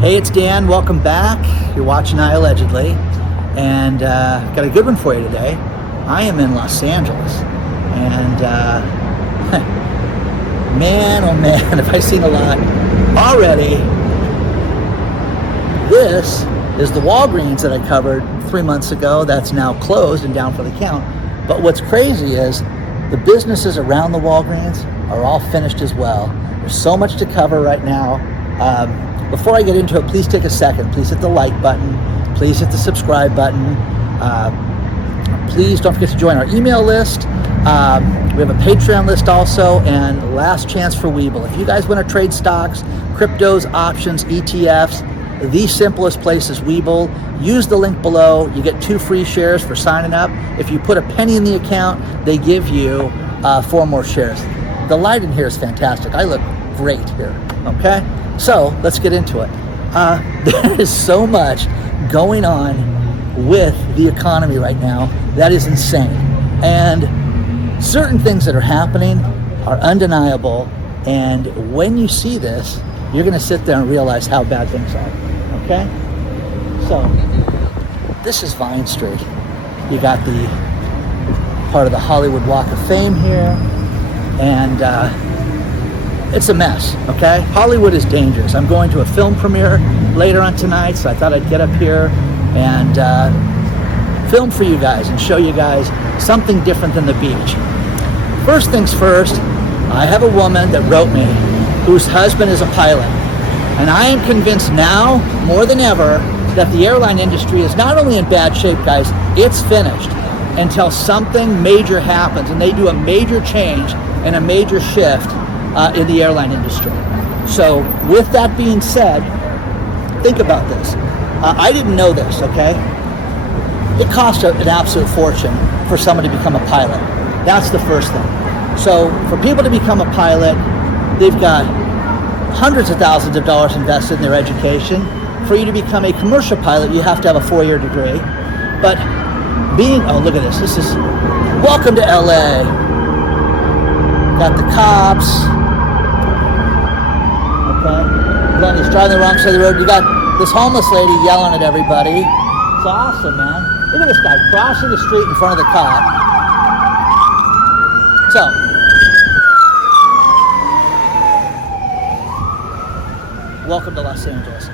Hey, it's Dan. Welcome back. You're watching iAllegedly, and got a good one for you today. I am in Los Angeles, and man, oh man, have I seen a lot already. This is the Walgreens that I covered 3 months ago. That's now closed and down for the count. But what's crazy is the businesses around the Walgreens are all finished as well. There's so much to cover right now. Before I get into it, please take a second. Please hit the like button. Please hit the subscribe button. Please don't forget to join our email list. We have a Patreon list also, and last chance for Webull. If you guys want to trade stocks, cryptos, options, ETFs, the simplest place is Webull. Use the link below. You get 2 free shares for signing up. If you put a penny in the account, they give you 4 more shares. The light in here is fantastic. I look great here, okay? So let's get into it. There is so much going on with the economy right now that is insane. And certain things that are happening are undeniable. And when you see this, you're going to sit there and realize how bad things are. Okay? So, this is Vine Street. You got the part of the Hollywood Walk of Fame here. And it's a mess, okay? Hollywood is dangerous. I'm going to a film premiere later on tonight, so I thought I'd get up here and film for you guys and show you guys something different than the beach. First things first, I have a woman that wrote me whose husband is a pilot. And I am convinced now, more than ever, that the airline industry is not only in bad shape, guys, it's finished until something major happens and they do a major change and a major shift in the airline industry. So with that being said, think about this. I didn't know this, okay? It costs an absolute fortune for someone to become a pilot. That's the first thing. So for people to become a pilot, they've got hundreds of thousands of dollars invested in their education. For you to become a commercial pilot, you have to have a 4-year degree. But oh, look at this. This is, welcome to LA. Got the cops. Okay. He's driving the wrong side of the road. You got this homeless lady yelling at everybody. It's awesome, man. Look at this guy crossing the street in front of the cop. So, welcome to Los Angeles.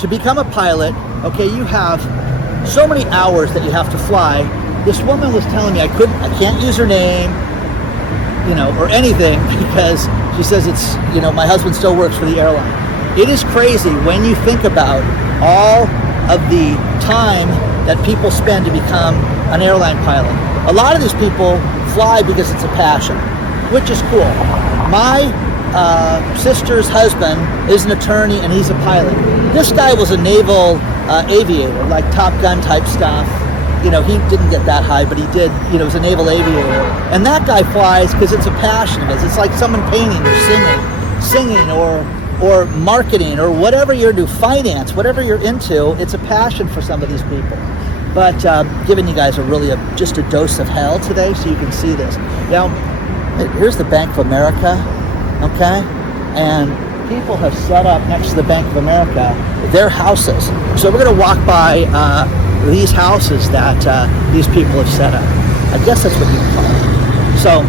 To become a pilot, okay, you have so many hours that you have to fly. This woman was telling me I can't use her name, or anything, because she says it's, my husband still works for the airline. It is crazy when you think about all of the time that people spend to become an airline pilot. A lot of these people fly because it's a passion, which is cool. My sister's husband is an attorney and he's a pilot. This guy was a naval aviator, like Top Gun type stuff. He didn't get that high, but he did, was a naval aviator. And that guy flies because it's a passion of his. It's like someone painting or singing or marketing or whatever you're into, finance, whatever you're into, it's a passion for some of these people. But giving you guys just a dose of hell today so you can see this. Now, here's the Bank of America, okay? And people have set up next to the Bank of America their houses. So we're going to walk by these houses that these people have set up. I guess that's what you call it. So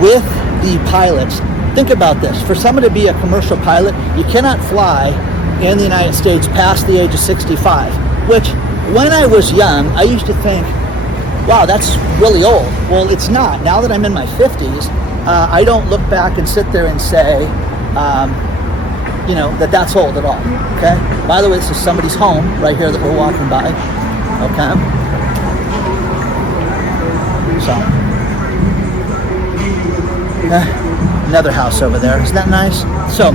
with the pilots, think about this. For someone to be a commercial pilot, you cannot fly in the United States past the age of 65, which when I was young, I used to think, wow, that's really old. Well, it's not. Now that I'm in my 50s, I don't look back and sit there and say, that's old at all, okay? By the way, this is somebody's home right here that we're walking by, okay? So, another house over there. Isn't that nice? So,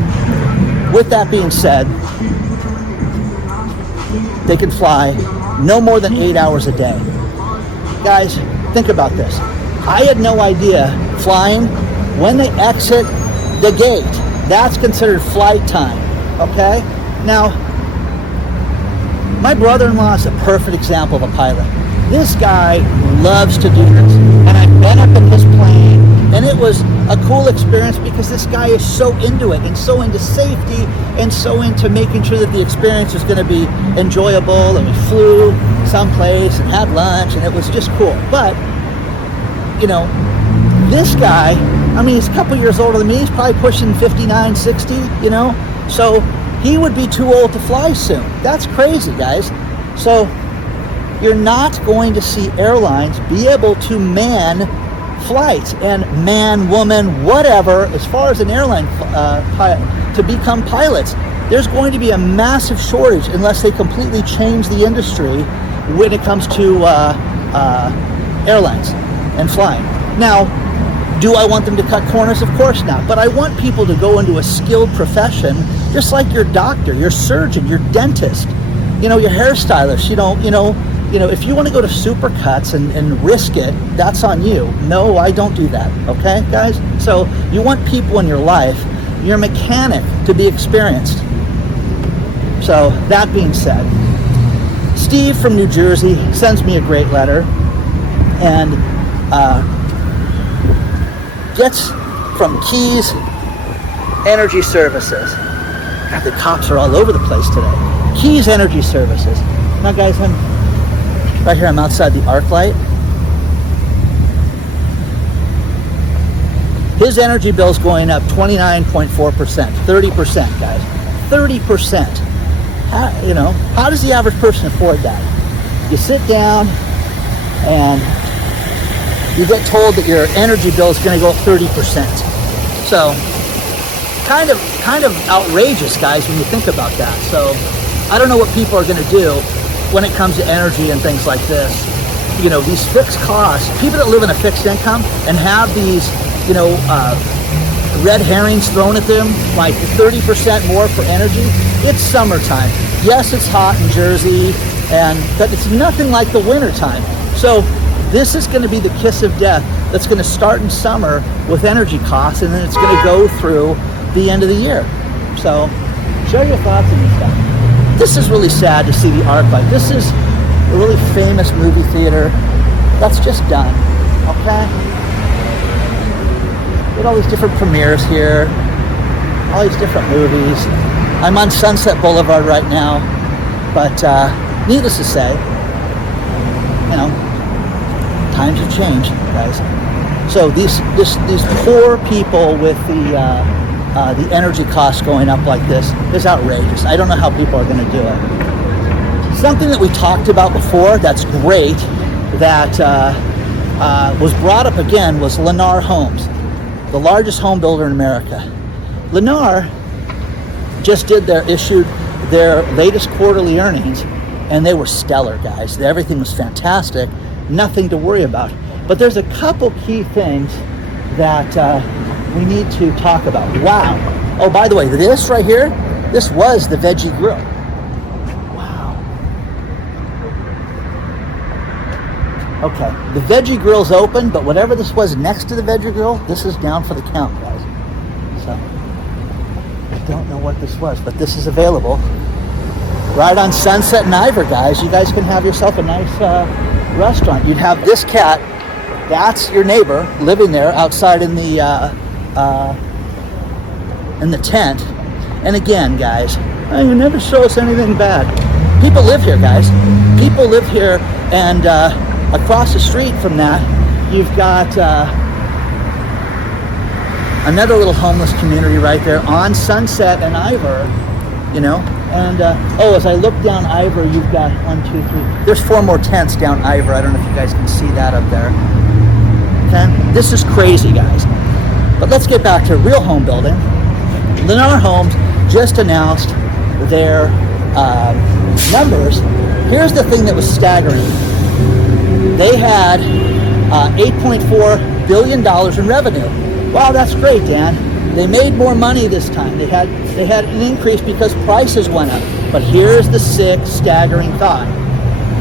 with that being said, they can fly no more than 8 hours a day. Guys, think about this. I had no idea flying, when they exit the gate, that's considered flight time, okay? Now, my brother-in-law is a perfect example of a pilot. This guy loves to do this, and I've been up in his plane, And it was a cool experience because this guy is so into it and so into safety and so into making sure that the experience is going to be enjoyable. And we flew someplace and had lunch, and it was just cool. But, you know, this guy, I mean, he's a couple years older than me. He's probably pushing 59, 60, you know. So he would be too old to fly soon. That's crazy, guys. So you're not going to see airlines be able to man flights and man, woman, whatever, as far as an airline to become pilots. There's going to be a massive shortage unless they completely change the industry when it comes to airlines and flying. Now, do I want them to cut corners? Of course not. But I want people to go into a skilled profession, just like your doctor, your surgeon, your dentist, you know, your hairstylist. You know, if you want to go to Supercuts and risk it, that's on you. No, I don't do that. Okay, guys? So you want people in your life, your mechanic, to be experienced. So that being said, Steve from New Jersey sends me a great letter and gets from Keys Energy Services. God, the cops are all over the place today. Keys Energy Services. Now, guys, I'm right here. I'm outside the ArcLight. His energy bill's going up 29.4%, 30%, guys, 30%. How does the average person afford that? You sit down and you get told that your energy bill is going to go up 30%. So, kind of outrageous, guys, when you think about that. So, I don't know what people are going to do when it comes to energy and things like this. You know, these fixed costs, people that live in a fixed income and have these, red herrings thrown at them, like 30% more for energy. It's summertime. Yes, it's hot in Jersey, but it's nothing like the wintertime. So this is going to be the kiss of death that's going to start in summer with energy costs, and then it's going to go through the end of the year. So share your thoughts on this stuff. This is really sad to see the ArcLight. This is a really famous movie theater that's just done, okay? Get all these different premieres here, all these different movies. I'm on Sunset Boulevard right now, but needless to say, times have changed, guys. So these poor people with the energy costs going up like this is outrageous. I don't know how people are going to do it. Something that we talked about before that's great that was brought up again was Lennar Homes, the largest home builder in America. Lennar just issued their latest quarterly earnings, and they were stellar, guys. Everything was fantastic, nothing to worry about. But there's a couple key things that we need to talk about. Wow. Oh, by the way, this right here, this was the Veggie Grill. Wow. Okay, the Veggie Grill's open, but whatever this was next to the Veggie Grill, this is down for the count, guys. So, I don't know what this was, but this is available right on Sunset and Ivor, guys. You guys can have yourself a nice restaurant. You'd have this cat, that's your neighbor, living there outside in the tent. And again, guys, you never show us anything bad. People live here, guys. People live here, and across the street from that, you've got another little homeless community right there on Sunset and Ivor, And, as I look down Ivor, you've got 1, 2, 3. There's 4 more tents down Ivor. I don't know if you guys can see that up there. Okay? This is crazy, guys. But let's get back to real home building. Lennar Homes just announced their numbers. Here's the thing that was staggering. They had $8.4 billion in revenue. Wow, that's great, Dan. They made more money this time. They had an increase because prices went up. But here's the sick, staggering thought.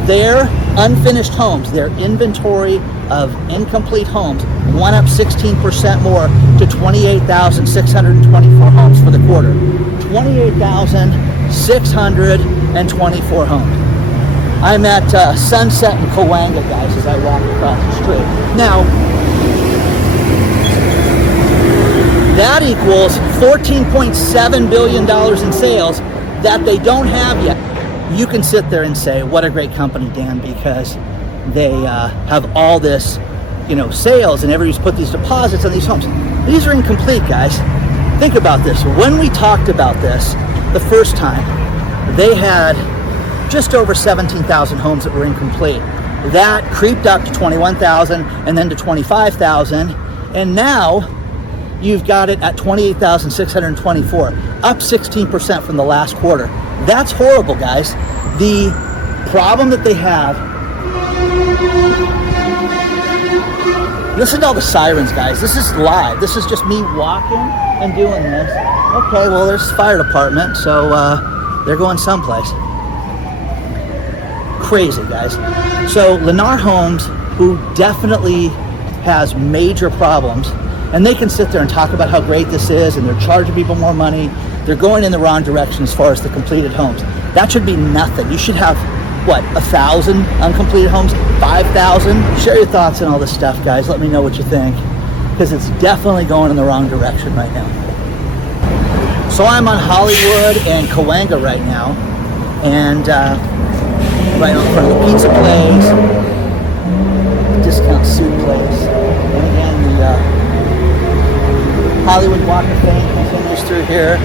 Their unfinished homes, their inventory of incomplete homes, went up 16% more to 28,624 homes for the quarter. 28,624 homes. I'm at Sunset and Cahuenga, guys, as I walk across the street. Now, That equals $14.7 billion in sales that they don't have yet. You can sit there and say, what a great company, Dan, because they have all this, sales, and everybody's put these deposits on these homes. These are incomplete, guys. Think about this. When we talked about this the first time, they had just over 17,000 homes that were incomplete. That creeped up to 21,000 and then to 25,000, and now you've got it at 28,624, up 16% from the last quarter. That's horrible, guys. The problem that they have, listen to all the sirens, guys. This is live. This is just me walking and doing this. Okay, well, there's the fire department, so they're going someplace. Crazy, guys. So Lennar Homes, who definitely has major problems, and they can sit there and talk about how great this is, and they're charging people more money. They're going in the wrong direction as far as the completed homes. That should be nothing. You should have, 1,000 uncompleted homes? 5,000? Share your thoughts on all this stuff, guys. Let me know what you think, because it's definitely going in the wrong direction right now. So I'm on Hollywood and Cahuenga right now, and right in front of the pizza place, discount soup place, and again, the Hollywood Walk of Fame continues through here.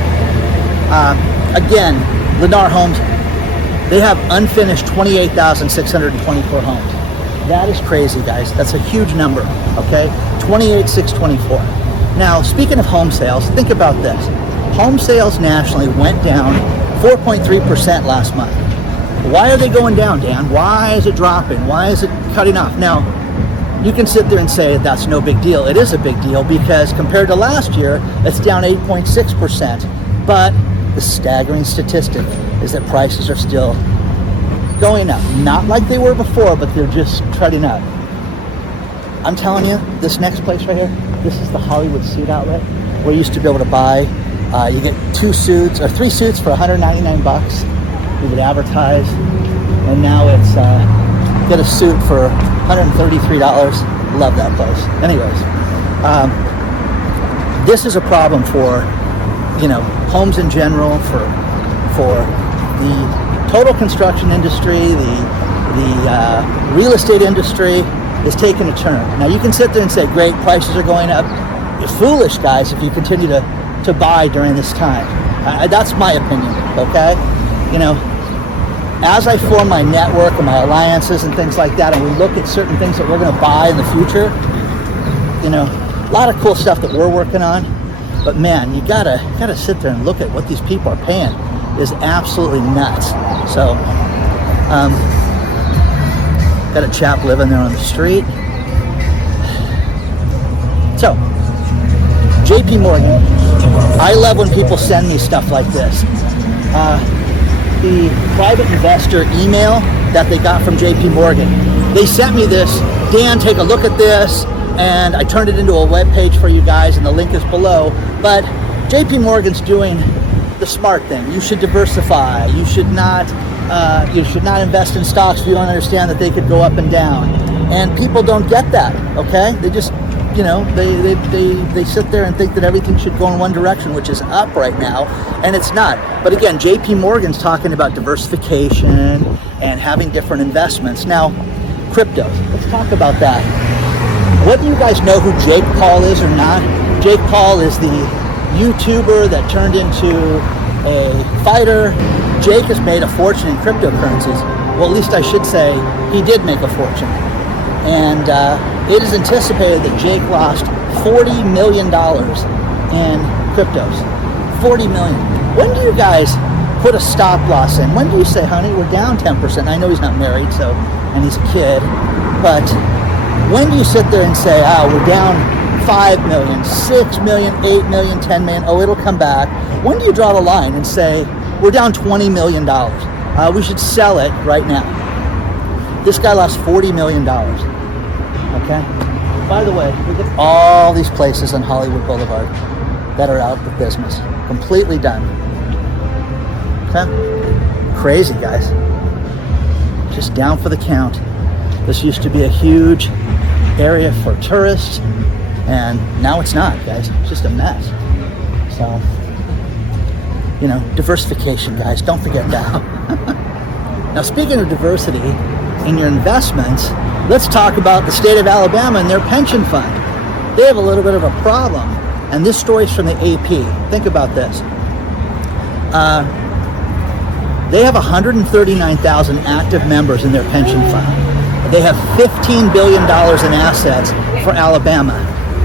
Again, Lennar Homes, they have unfinished 28,624 homes. That is crazy, guys. That's a huge number, okay? 28,624. Now, speaking of home sales, think about this. Home sales nationally went down 4.3% last month. Why are they going down, Dan? Why is it dropping? Why is it cutting off? Now, you can sit there and say that's no big deal. It is a big deal because compared to last year, it's down 8.6%. But the staggering statistic is that prices are still going up. Not like they were before, but they're just trending up. I'm telling you, this next place right here, this is the Hollywood Suit Outlet, where you used to be able to buy, you get 3 suits for $199. We would advertise, and now it's get a suit for $133. Love that place. Anyways, this is a problem for homes in general, for the total construction industry, the real estate industry is taking a turn. Now you can sit there and say, great, prices are going up. You're foolish, guys, if you continue to buy during this time. That's my opinion, okay? As I form my network and my alliances and things like that, and we look at certain things that we're going to buy in the future, a lot of cool stuff that we're working on. But man, you gotta sit there and look at what these people are paying. Is absolutely nuts. So, got a chap living there on the street. So, JP Morgan. I love when people send me stuff like this. The private investor email that they got from JP Morgan. They sent me this. Dan, take a look at this. And I turned it into a web page for you guys, and the link is below. But JP Morgan's doing the smart thing. You should diversify. You should not invest in stocks if you don't understand that they could go up and down. And people don't get that, okay? They just, they sit there and think that everything should go in one direction, which is up right now, and it's not. But again, JP Morgan's talking about diversification and having different investments. Now, crypto, let's talk about that. Whether you guys know who Jake Paul is or not, Jake Paul is the YouTuber that turned into a fighter. Jake has made a fortune in cryptocurrencies. Well, at least I should say he did make a fortune. And it is anticipated that Jake lost $40 million in cryptos. $40 million. When do you guys put a stop loss in? When do you say, honey, we're down 10%? I know he's not married, and he's a kid, but when do you sit there and say, we're down 5 million, 6 million, 8 million, 10 million, it'll come back? When do you draw the line and say, we're down $20 million? We should sell it right now. This guy lost $40 million, okay? By the way, look at all these places on Hollywood Boulevard that are out of business. Completely done. Okay? Crazy, guys. Just down for the count. This used to be a huge area for tourists, and now it's not, guys. It's just a mess. So, diversification, guys. Don't forget that. Now, speaking of diversity in your investments, let's talk about the state of Alabama and their pension fund. They have a little bit of a problem. And this story is from the AP. Think about this. They have 139,000 active members in their pension fund. They have $15 billion in assets for Alabama.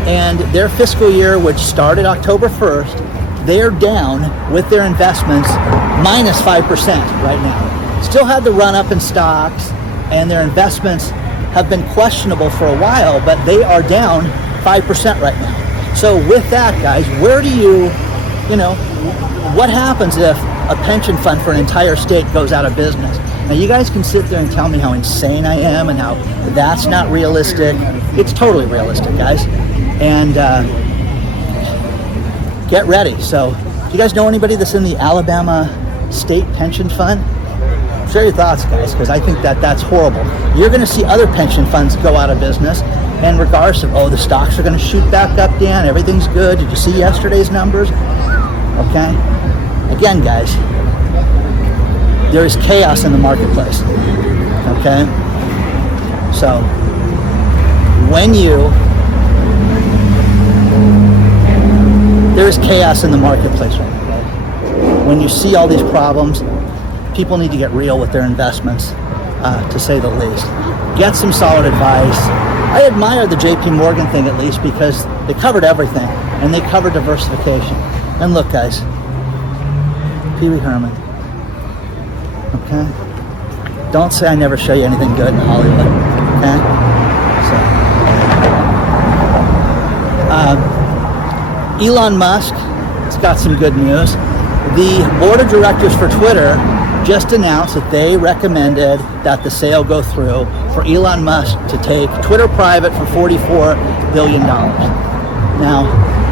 And their fiscal year, which started October 1st, they're down with their investments minus 5% right now. Still had the run up in stocks, and their investments have been questionable for a while, but they are down 5% right now. So with that, guys, where do what happens if a pension fund for an entire state goes out of business? Now, you guys can sit there and tell me how insane I am and how that's not realistic. It's totally realistic, guys. And get ready. So, do you guys know anybody that's in the Alabama State Pension Fund? Share your thoughts, guys, because I think that's horrible. You're going to see other pension funds go out of business, and regardless of, the stocks are going to shoot back up, Dan, everything's good. Did you see yesterday's numbers? Okay? Again, guys, there is chaos in the marketplace. Okay? So, there is chaos in the marketplace right now, guys. When you see all these problems, people need to get real with their investments, to say the least. Get some solid advice. I admire the JP Morgan thing, at least, because they covered everything, and they covered diversification. And look, guys, Pee Wee Herman. Okay? Don't say I never show you anything good in Hollywood. Okay? So, Elon Musk has got some good news. The board of directors for Twitter just announced that they recommended that the sale go through for Elon Musk to take Twitter private for $44 billion. Now,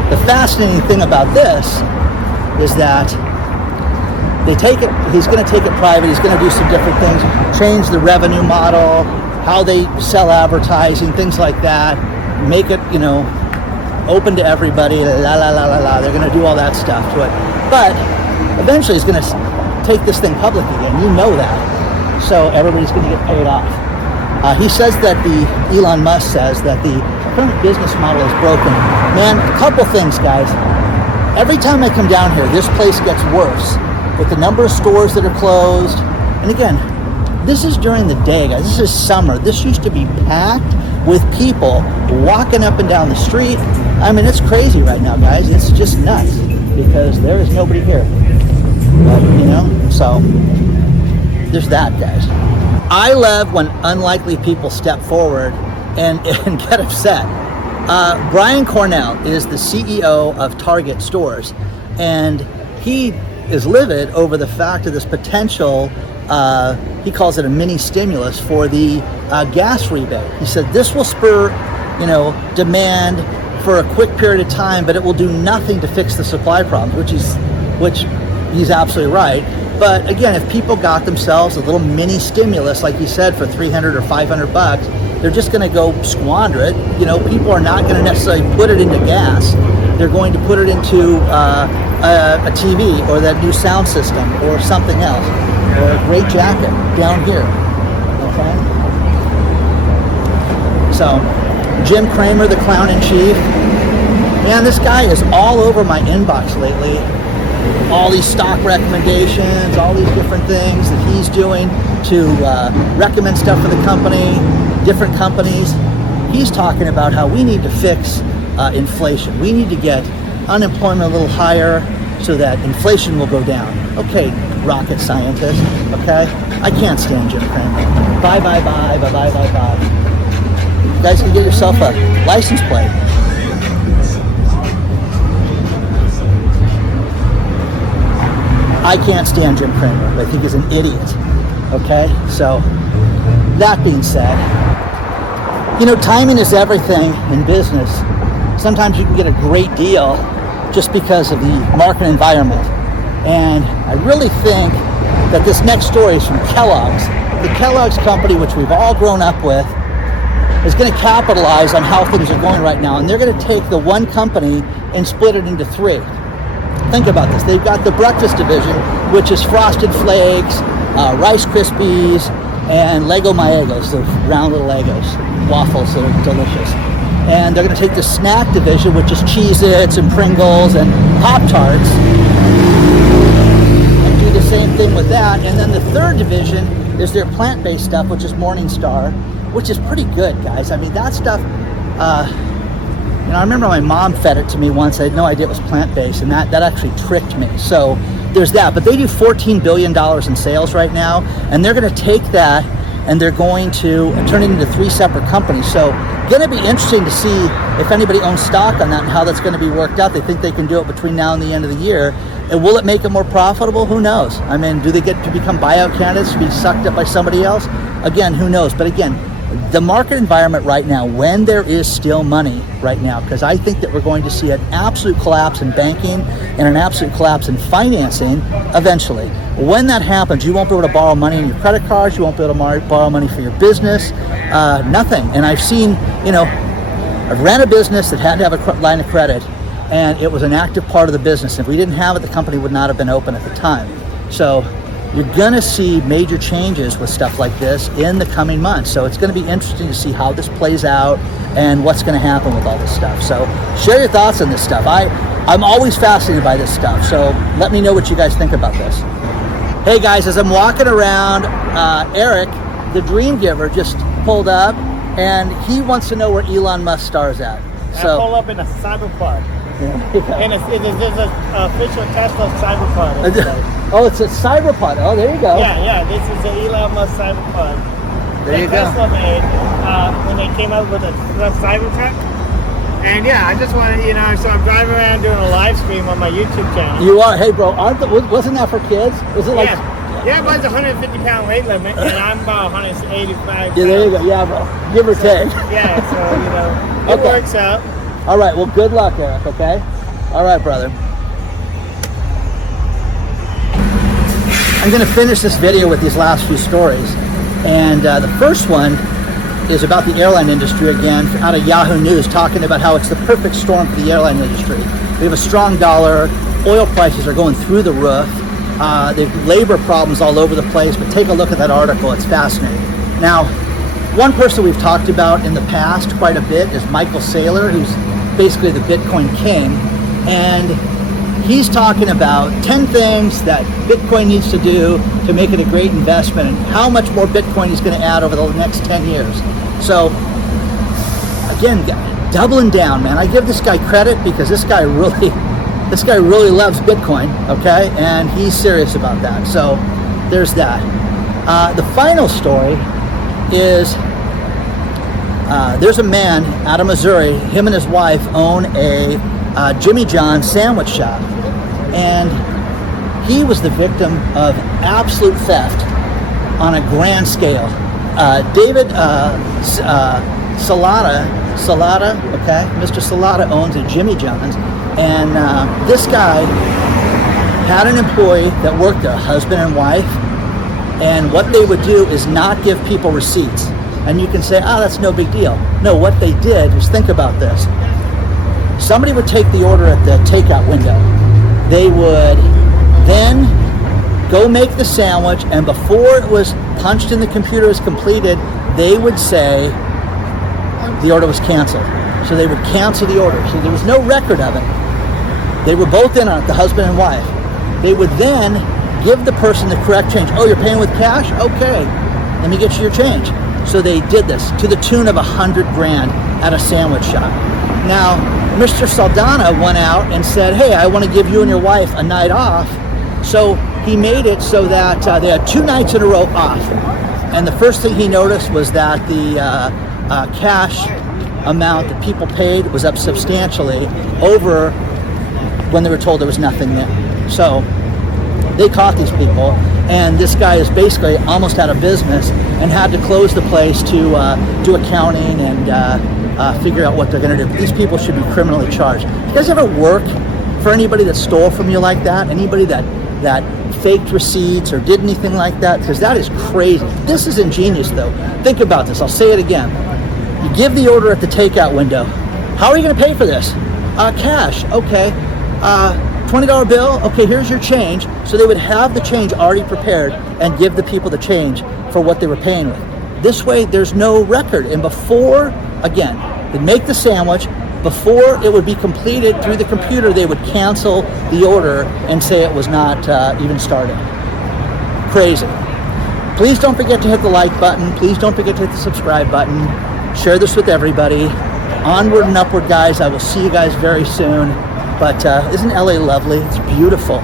the fascinating thing about this is that he's going to take it private, he's going to do some different things, change the revenue model, how they sell advertising, things like that, make it, open to everybody, they're going to do all that stuff to it. But eventually he's going to take this thing public again, you know that. So everybody's going to get paid off. Elon Musk says that the current business model is broken. Man, a couple things, guys. Every time I come down here, this place gets worse with the number of stores that are closed. And again, this is during the day, guys. This is summer. This used to be packed with people walking up and down the street. I mean, it's crazy right now, guys. It's just nuts because there is nobody here. So there's that, guys. I love when unlikely people step forward and get upset. Brian Cornell is the CEO of Target Stores, and he is livid over the fact of this potential, he calls it a mini stimulus for the gas rebate. He said this will spur, demand for a quick period of time, but it will do nothing to fix the supply problems, which he's absolutely right. But again, if people got themselves a little mini stimulus, like he said, for $300 or $500, they're just going to go squander it. People are not going to necessarily put it into gas. They're going to put it into a TV or that new sound system or something else, or a great jacket down here. Okay. So, Jim Cramer, the clown in chief. Man, this guy is all over my inbox lately. All these stock recommendations, all these different things that he's doing to recommend stuff for the company, different companies. He's talking about how we need to fix inflation. We need to get unemployment a little higher so that inflation will go down. Okay, rocket scientist, okay? I can't stand Jim Cramer. Bye. You guys can get yourself a license plate. I can't stand Jim Cramer. I think he's an idiot. Okay? So, that being said, timing is everything in business. Sometimes you can get a great deal just because of the market environment. And I really think that this next story is from Kellogg's. The Kellogg's company, which we've all grown up with, is going to capitalize on how things are going right now. And they're going to take the one company and split it into three. think about this. They've got the breakfast division, which is Frosted Flakes, Rice Krispies, and Lego Maegos, the round little Legos, waffles that are delicious. And they're going to take the snack division, which is Cheez-Its and Pringles and Pop-Tarts, and do the same thing with that. And then the third division is their plant-based stuff, which is Morningstar, which is pretty good, guys. I mean, that stuff, you know, I remember my mom fed it to me once. I had no idea it was plant-based, and that actually tricked me. So there's that. But they do $14 billion in sales right now, and they're going to take that and they're going to turn it into 3 separate companies. So going to be interesting to see if anybody owns stock on that and how that's going to be worked out. They think they can do it between now and the end of the year. And will it make it more profitable? Who knows? I mean, do they get to become buyout candidates to be sucked up by somebody else? Again, who knows? But again, the market environment right now, when there is still money right now, because I think that we're going to see an absolute collapse in banking and an absolute collapse in financing eventually. When that happens, you won't be able to borrow money on your credit cards, you won't be able to borrow money for your business, nothing. And I've seen, you know, I've ran a business that had to have a line of credit, and it was an active part of the business. If we didn't have it, the company would not have been open at the time. So you're going to see major changes with stuff like this in the coming months. So it's going to be interesting to see how this plays out and what's going to happen with all this stuff. So share your thoughts on this stuff. I'm always fascinated by this stuff. So let me know what you guys think about this. Hey guys, as I'm walking around, Eric, the dream giver, just pulled up and he wants to know where Elon Musk stars at. So I pull up in a cyberpark. Yeah. And there's an official Tesla cyberpod. Oh, it's a cyberpod. Oh, there you go. Yeah, this is the Elon Musk cyberpod. There you Tesla made when they came up with the Cybertruck. And yeah, I just want to, you know, so I'm driving around doing a live stream on my YouTube channel. You are? Hey, bro, wasn't that for kids? Was it like? Yeah, mine's a 150-pound weight limit, and I'm about 185 pounds. Yeah, there you go. Yeah, bro. Give or take. Yeah, so, you know, it works out. All right, well, good luck, Eric, okay? All right, brother. I'm going to finish this video with these last few stories. And the first one is about the airline industry again, out of Yahoo News, talking about how it's the perfect storm for the airline industry. We have a strong dollar, oil prices are going through the roof, there's labor problems all over the place, but take a look at that article, it's fascinating. Now, one person we've talked about in the past quite a bit is Michael Saylor, who's basically the Bitcoin king, and he's talking about 10 things that Bitcoin needs to do to make it a great investment and how much more Bitcoin he's going to add over the next 10 years. So again, doubling down, man. I give this guy credit because this guy really loves Bitcoin, okay? And he's serious about that. So there's that. The final story is there's a man out of Missouri, him and his wife own a Jimmy John's sandwich shop, and he was the victim of absolute theft on a grand scale. David Salata, okay, Mr. Salata owns a Jimmy John's, and this guy had an employee that worked there, husband and wife, and what they would do is not give people receipts. And you can say, oh, that's no big deal. No, what they did was, think about this. Somebody would take the order at the takeout window. They would then go make the sandwich, and before it was punched in the computer as completed, they would say the order was canceled. So they would cancel the order. So there was no record of it. They were both in on it, the husband and wife. They would then give the person the correct change. Oh, you're paying with cash? Okay, let me get you your change. So they did this to the tune of $100 grand at a sandwich shop. Now, Mr. Saldana went out and said, hey, I want to give you and your wife a night off. So he made it so that they had 2 nights in a row off. And the first thing he noticed was that the cash amount that people paid was up substantially over when they were told there was nothing there. So they caught these people, and this guy is basically almost out of business and had to close the place to do accounting and figure out what they're going to do. These people should be criminally charged. You guys ever work for anybody that stole from you like that? Anybody that faked receipts or did anything like that? Because that is crazy. This is ingenious, though. Think about this. I'll say it again. You give the order at the takeout window. How are you going to pay for this? Cash. Okay. $20 bill, okay, here's your change. So they would have the change already prepared and give the people the change for what they were paying with. This way, there's no record. And before, again, they'd make the sandwich. Before it would be completed through the computer, they would cancel the order and say it was not even started. Crazy. Please don't forget to hit the like button. Please don't forget to hit the subscribe button. Share this with everybody. Onward and upward, guys. I will see you guys very soon. But isn't LA lovely? It's beautiful.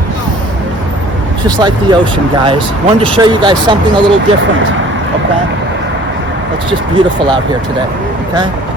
It's just like the ocean, guys. Wanted to show you guys something a little different. Okay? It's just beautiful out here today. Okay?